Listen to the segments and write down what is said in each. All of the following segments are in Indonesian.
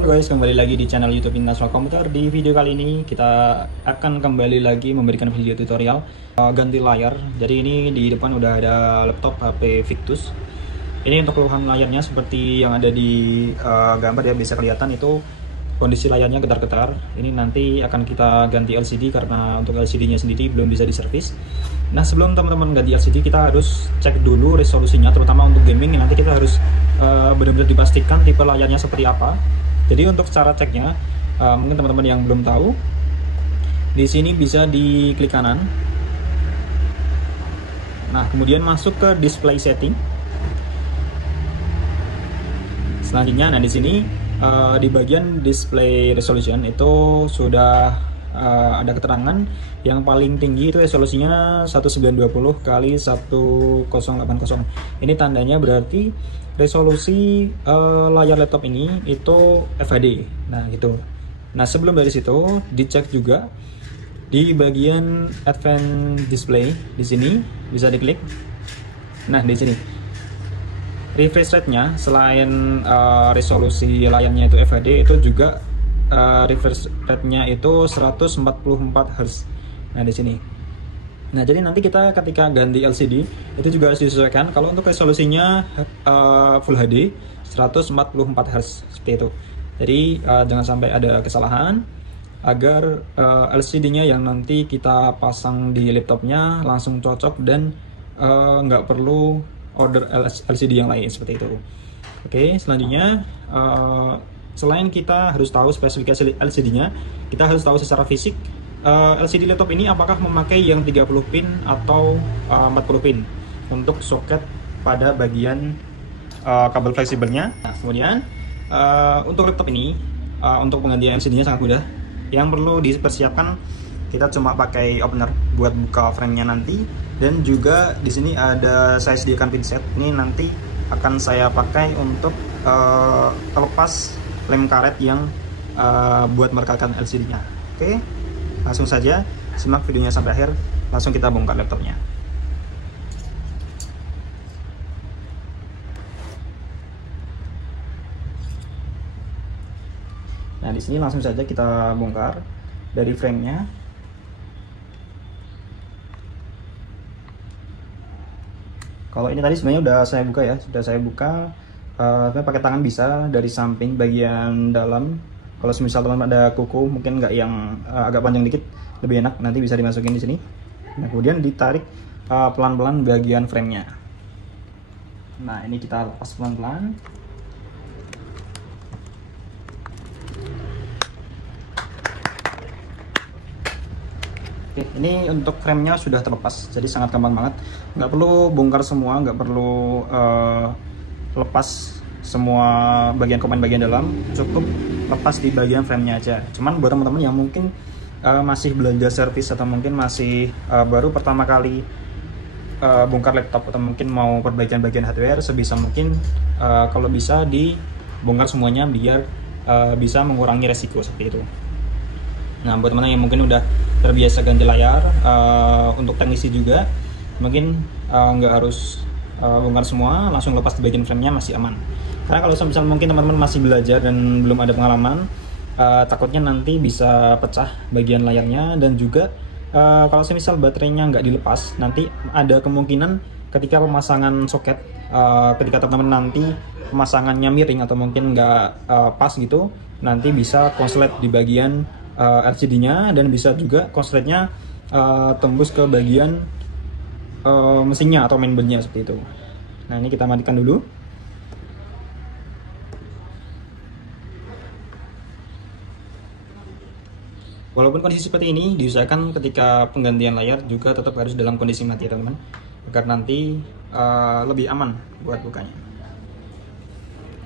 Halo guys, kembali lagi di channel YouTube International Komputer. Di video kali ini kita akan kembali lagi memberikan video tutorial ganti layar. Jadi ini di depan udah ada laptop HP Victus. Ini untuk keluhan layarnya seperti yang ada di gambar ya, bisa kelihatan itu kondisi layarnya getar-getar. Ini nanti akan kita ganti LCD karena untuk LCD-nya sendiri belum bisa diservis. Nah, sebelum teman-teman ganti LCD, kita harus cek dulu resolusinya, terutama untuk gaming. Nanti kita harus benar-benar dipastikan tipe layarnya seperti apa. Jadi untuk cara ceknya, mungkin teman-teman yang belum tahu, di sini bisa diklik kanan. Nah, kemudian masuk ke display setting. Selanjutnya, nah di sini di bagian display resolution itu sudah ada keterangan yang paling tinggi itu resolusinya 1920 kali 1080. Ini tandanya berarti resolusi layar laptop ini itu FHD. Nah, gitu. Nah, sebelum dari situ dicek juga di bagian advanced display di sini bisa diklik. Nah, di sini refresh rate-nya selain resolusi layarnya itu FHD, itu juga refresh rate-nya itu 144 Hz. Nah, di sini. Nah, jadi nanti kita ketika ganti LCD itu juga harus disesuaikan. Kalau untuk resolusinya Full HD 144 Hz seperti itu. Jadi jangan sampai ada kesalahan, agar LCD-nya yang nanti kita pasang di laptopnya langsung cocok dan nggak perlu order LCD yang lain seperti itu. Oke, selanjutnya selain kita harus tahu spesifikasi LCD-nya, kita harus tahu secara fisik LCD laptop ini apakah memakai yang 30 pin atau 40 pin untuk soket pada bagian kabel fleksibelnya. Nah, kemudian untuk laptop ini untuk penggantian LCD-nya sangat mudah. Yang perlu dipersiapkan, kita cuma pakai opener buat buka frame-nya nanti, dan juga di sini ada saya sediakan pinset. Ini nanti akan saya pakai untuk lepas lem karet yang buat merekatkan LCD-nya. Oke. Langsung saja simak videonya sampai akhir, langsung kita bongkar laptopnya. Nah, di sini langsung saja kita bongkar dari frame-nya. Kalau ini tadi sebenarnya udah saya buka ya, sudah saya buka. Pakai tangan bisa dari samping bagian dalam. Kalau misal teman-teman ada kuku mungkin nggak yang agak panjang dikit, lebih enak, nanti bisa dimasukin di sini. Nah, kemudian ditarik pelan-pelan bagian frame-nya. Nah, ini kita lepas pelan-pelan. Oke, ini untuk frame-nya sudah terlepas, jadi sangat gampang banget. Nggak perlu bongkar semua, nggak perlu lepas semua bagian komponen bagian dalam, cukup lepas di bagian frame-nya aja. Cuman buat teman-teman yang mungkin masih belajar servis atau mungkin masih baru pertama kali bongkar laptop atau mungkin mau perbaikan bagian hardware, sebisa mungkin kalau bisa dibongkar semuanya biar bisa mengurangi resiko seperti itu. Nah, buat teman-teman yang mungkin udah terbiasa ganti layar, untuk teknisi juga mungkin nggak harus bongkar semua, langsung lepas di bagian frame-nya masih aman. Karena kalau misal mungkin teman-teman masih belajar dan belum ada pengalaman, takutnya nanti bisa pecah bagian layarnya, dan juga kalau misal baterainya nggak dilepas, nanti ada kemungkinan ketika pemasangan soket, ketika teman-teman nanti pemasangannya miring atau mungkin nggak pas gitu, nanti bisa konslet di bagian LCD-nya, dan bisa juga konsletnya tembus ke bagian mesinnya atau mainboard-nya seperti itu. Nah, ini kita matikan dulu. Walaupun kondisi seperti ini, diusahakan ketika penggantian layar juga tetap harus dalam kondisi mati ya teman-teman, agar nanti lebih aman buat bukanya.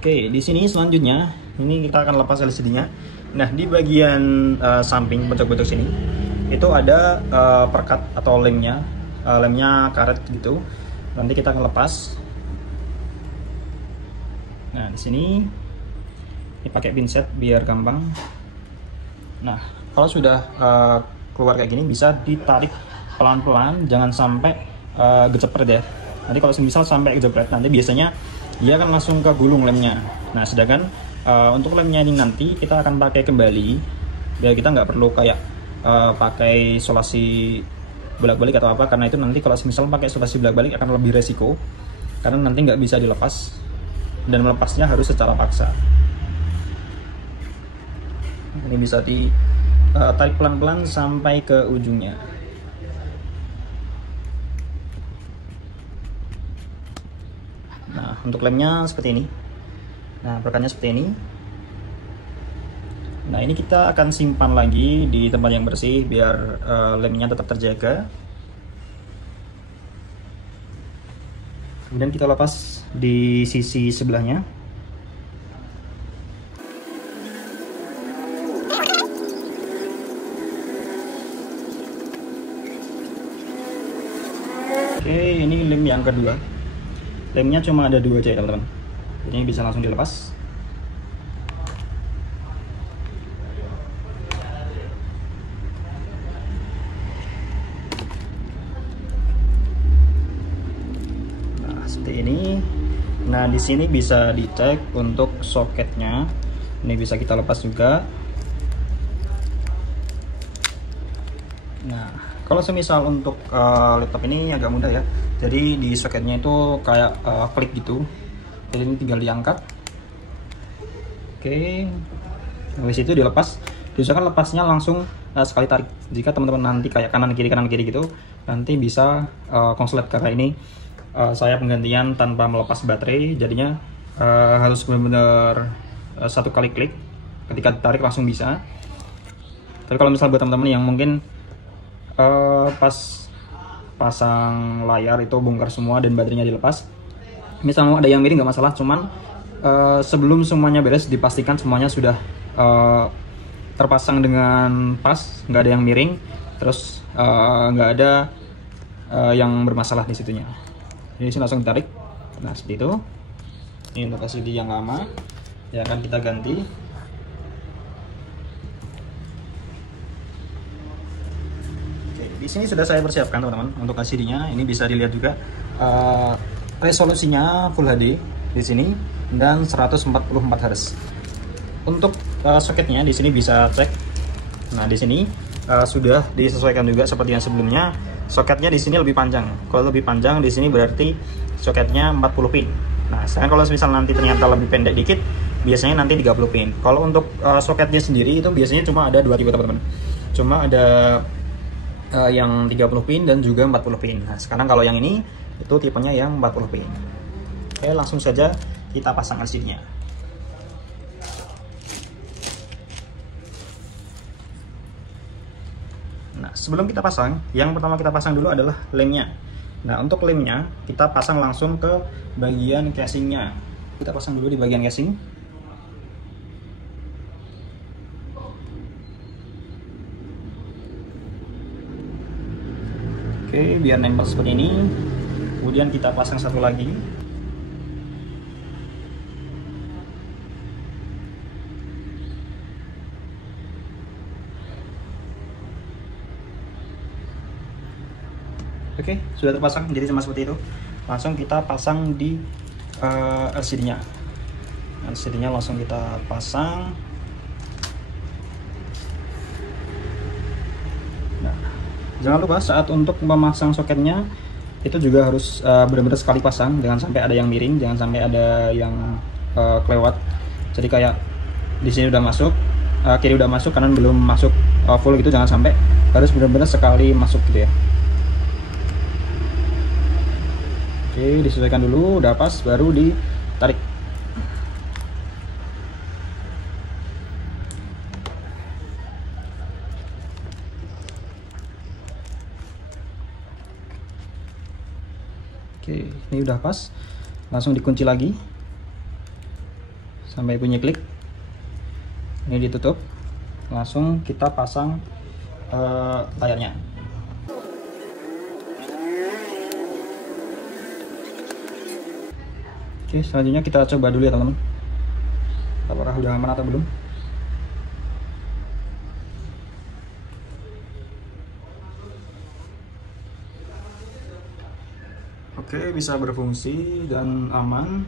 Oke, di sini selanjutnya ini kita akan lepas LCD-nya. Nah, di bagian samping bentuk-bentuk sini itu ada perkat atau lemnya karet gitu. Nanti kita akan lepas. Nah, di sini ini pakai pinset biar gampang. Nah, kalau sudah keluar kayak gini, bisa ditarik pelan-pelan, jangan sampai gecepret ya. Nanti kalau misal sampai kejepret, nanti biasanya dia akan langsung ke gulung lemnya. Nah, sedangkan Untuk lemnya ini nanti kita akan pakai kembali, biar kita nggak perlu kayak pakai isolasi bolak-balik atau apa, karena itu nanti kalau misal pakai isolasi bolak-balik akan lebih resiko, karena nanti nggak bisa dilepas dan melepasnya harus secara paksa. Ini bisa ditarik pelan-pelan sampai ke ujungnya. Nah, untuk lemnya seperti ini. Nah, perekannya seperti ini. Nah, ini kita akan simpan lagi di tempat yang bersih biar lemnya tetap terjaga. Kemudian kita lepas di sisi sebelahnya. Oke, ini lem yang kedua. Lemnya cuma ada 2 aja ya teman-teman. Jadi ini bisa langsung dilepas. Nah, seperti ini. Nah, di sini bisa dicek untuk soketnya. Ini bisa kita lepas juga. Nah, kalau semisal untuk laptop ini agak mudah ya. Jadi di soketnya itu kayak klik gitu. Jadi ini tinggal diangkat. Oke. Habis itu dilepas. Diusahakan lepasnya langsung sekali tarik. Jika teman-teman nanti kayak kanan kiri gitu, nanti bisa konslet, karena ini saya penggantian tanpa melepas baterai. Jadinya harus benar-benar satu kali klik. Ketika ditarik langsung bisa. Tapi kalau misal buat teman-teman yang mungkin pas pasang layar itu bongkar semua dan baterainya dilepas, misalnya ada yang miring nggak masalah, cuman sebelum semuanya beres dipastikan semuanya sudah terpasang dengan pas, nggak ada yang miring, terus nggak ada yang bermasalah di situnya. Jadi sini langsung ditarik. Nah, seperti itu. Ini untuk LCD yang lama ya, akan kita ganti. Di sini sudah saya persiapkan teman-teman untuk LCD-nya. Ini bisa dilihat juga resolusinya Full HD di sini dan 144 Hz. Untuk soketnya di sini bisa cek. Nah, di sini sudah disesuaikan juga seperti yang sebelumnya. Soketnya di sini lebih panjang. Kalau lebih panjang di sini berarti soketnya 40 pin. Nah, sekarang kalau misal nanti ternyata lebih pendek dikit, biasanya nanti 30 pin. Kalau untuk soketnya sendiri itu biasanya cuma ada 2 tipe teman-teman. Cuma ada yang 30 pin dan juga 40 pin. Nah, sekarang kalau yang ini itu tipenya yang 40 pin. Oke, langsung saja kita pasang LCD-nya. Nah, sebelum kita pasang, yang pertama kita pasang dulu adalah lemnya. Nah, untuk lemnya kita pasang langsung ke bagian casingnya. Kita pasang dulu di bagian casing. Oke, biar nempel seperti ini. Kemudian kita pasang satu lagi. Oke, sudah terpasang. Jadi sama seperti itu. Langsung kita pasang di LCD-nya. LCD-nya langsung kita pasang. Jangan lupa saat untuk memasang soketnya itu juga harus benar-benar sekali pasang, jangan sampai ada yang miring, jangan sampai ada yang kelewat. Jadi kayak di sini udah masuk, kiri udah masuk, kanan belum masuk full gitu, jangan sampai, harus benar-benar sekali masuk gitu ya. Oke, disesuaikan dulu, udah pas, baru ditarik. Oke, ini udah pas. Langsung dikunci lagi sampai bunyi klik. Ini ditutup. Langsung kita pasang layarnya. Oke, selanjutnya kita coba dulu ya teman-teman, apakah udah aman atau belum. Oke, bisa berfungsi dan aman.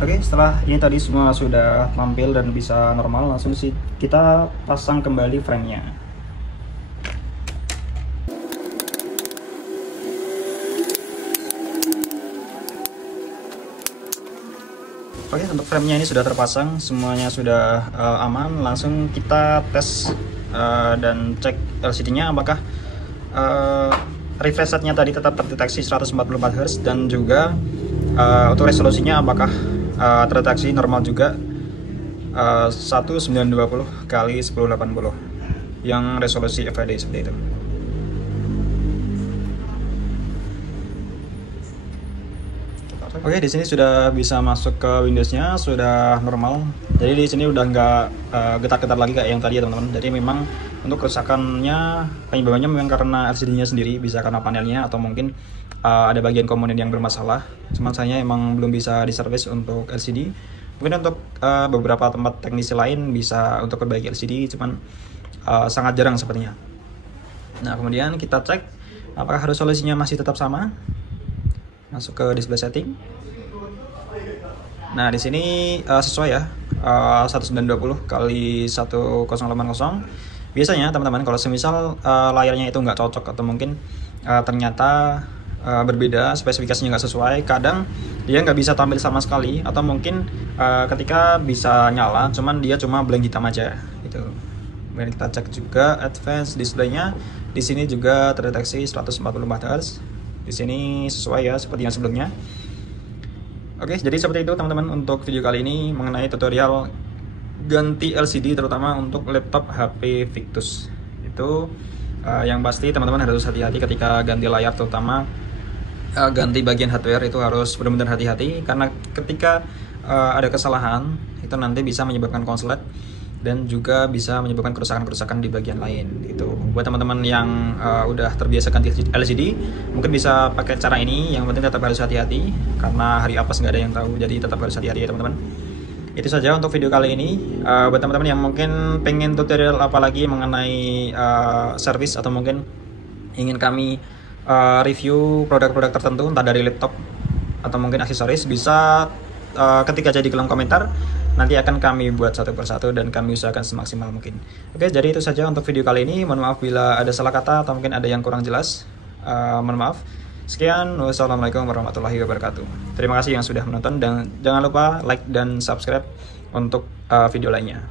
Oke, setelah ini tadi semua sudah tampil dan bisa normal, langsung sih kita pasang kembali frame-nya. Oke, untuk frame-nya ini sudah terpasang, semuanya sudah aman. Langsung kita tes dan cek LCD-nya apakah refresh rate-nya tadi tetap terdeteksi 144 Hz, dan juga untuk resolusinya apakah terdeteksi normal juga 1920 x 1080 yang resolusi FHD seperti itu. Oke, di sini sudah bisa masuk ke Windows-nya, sudah normal. Jadi di sini udah nggak getar-getar lagi kayak yang tadi ya teman-teman. Jadi memang untuk kerusakannya penyebabnya memang karena LCD-nya sendiri, bisa karena panelnya atau mungkin ada bagian komponen yang bermasalah. Cuman saya emang belum bisa diservis untuk LCD. Mungkin untuk beberapa tempat teknisi lain bisa untuk perbaiki LCD, cuman sangat jarang sepertinya. Nah, kemudian kita cek apakah resolusinya masih tetap sama. Masuk ke display setting. Nah, di sini sesuai ya, 1920 x 1080. Biasanya teman-teman kalau semisal layarnya itu nggak cocok atau mungkin ternyata berbeda, spesifikasinya nggak sesuai, kadang dia nggak bisa tampil sama sekali, atau mungkin ketika bisa nyala cuman dia cuma blank hitam aja gitu. Kemudian kita cek juga advance display-nya. Di sini juga terdeteksi 144 Hz. Di sini sesuai ya seperti yang sebelumnya. Oke, jadi seperti itu teman-teman untuk video kali ini mengenai tutorial ganti LCD, terutama untuk laptop HP Victus. Itu yang pasti teman-teman harus hati-hati ketika ganti layar, terutama ganti bagian hardware itu harus benar-benar hati-hati, karena ketika ada kesalahan itu nanti bisa menyebabkan konslet dan juga bisa menyebabkan kerusakan-kerusakan di bagian lain gitu. Buat teman-teman yang udah terbiasa ganti LCD, mungkin bisa pakai cara ini. Yang penting tetap harus hati-hati karena hari apes nggak ada yang tahu, jadi tetap harus hati-hati ya teman-teman. Itu saja untuk video kali ini. Buat teman-teman yang mungkin pengen tutorial apalagi mengenai service atau mungkin ingin kami review produk-produk tertentu entah dari laptop atau mungkin aksesoris, bisa ketik aja di kolom komentar. Nanti akan kami buat satu persatu dan kami usahakan semaksimal mungkin. Oke, jadi itu saja untuk video kali ini. Mohon maaf bila ada salah kata atau mungkin ada yang kurang jelas. Mohon maaf. Sekian, wassalamualaikum warahmatullahi wabarakatuh. Terima kasih yang sudah menonton, dan jangan lupa like dan subscribe untuk video lainnya.